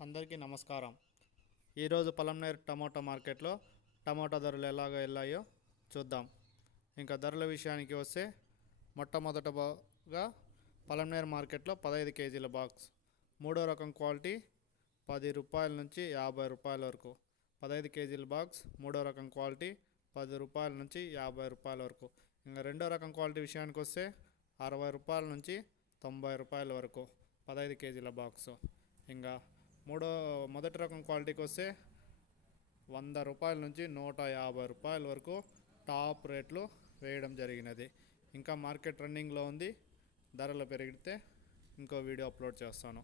అందరికీ నమస్కారం. ఈరోజు పలంనేరు టమోటా మార్కెట్లో టమోటా ధరలు ఎలాగ వెళ్ళాయో చూద్దాం. ఇంకా ధరల విషయానికి వస్తే మొట్టమొదటగా పలంనేరు మార్కెట్లో 15 కేజీల బాక్స్ మూడో రకం క్వాలిటీ ₹10 నుంచి ₹50 వరకు. 15 కేజీల బాక్స్ మూడో రకం క్వాలిటీ ₹10 నుంచి ₹50 వరకు. ఇంకా రెండో రకం క్వాలిటీ విషయానికి వస్తే ₹60 నుంచి ₹90 వరకు 15 కేజీల బాక్సు. ఇంకా మొదటి రకం క్వాలిటీకి వస్తే ₹100 నుంచి ₹150 వరకు టాప్ రేట్లు వేయడం జరిగినది. ఇంకా మార్కెట్ రన్నింగ్లో ఉంది. ధరలు పెరిగితే ఇంకో వీడియో అప్లోడ్ చేస్తాను.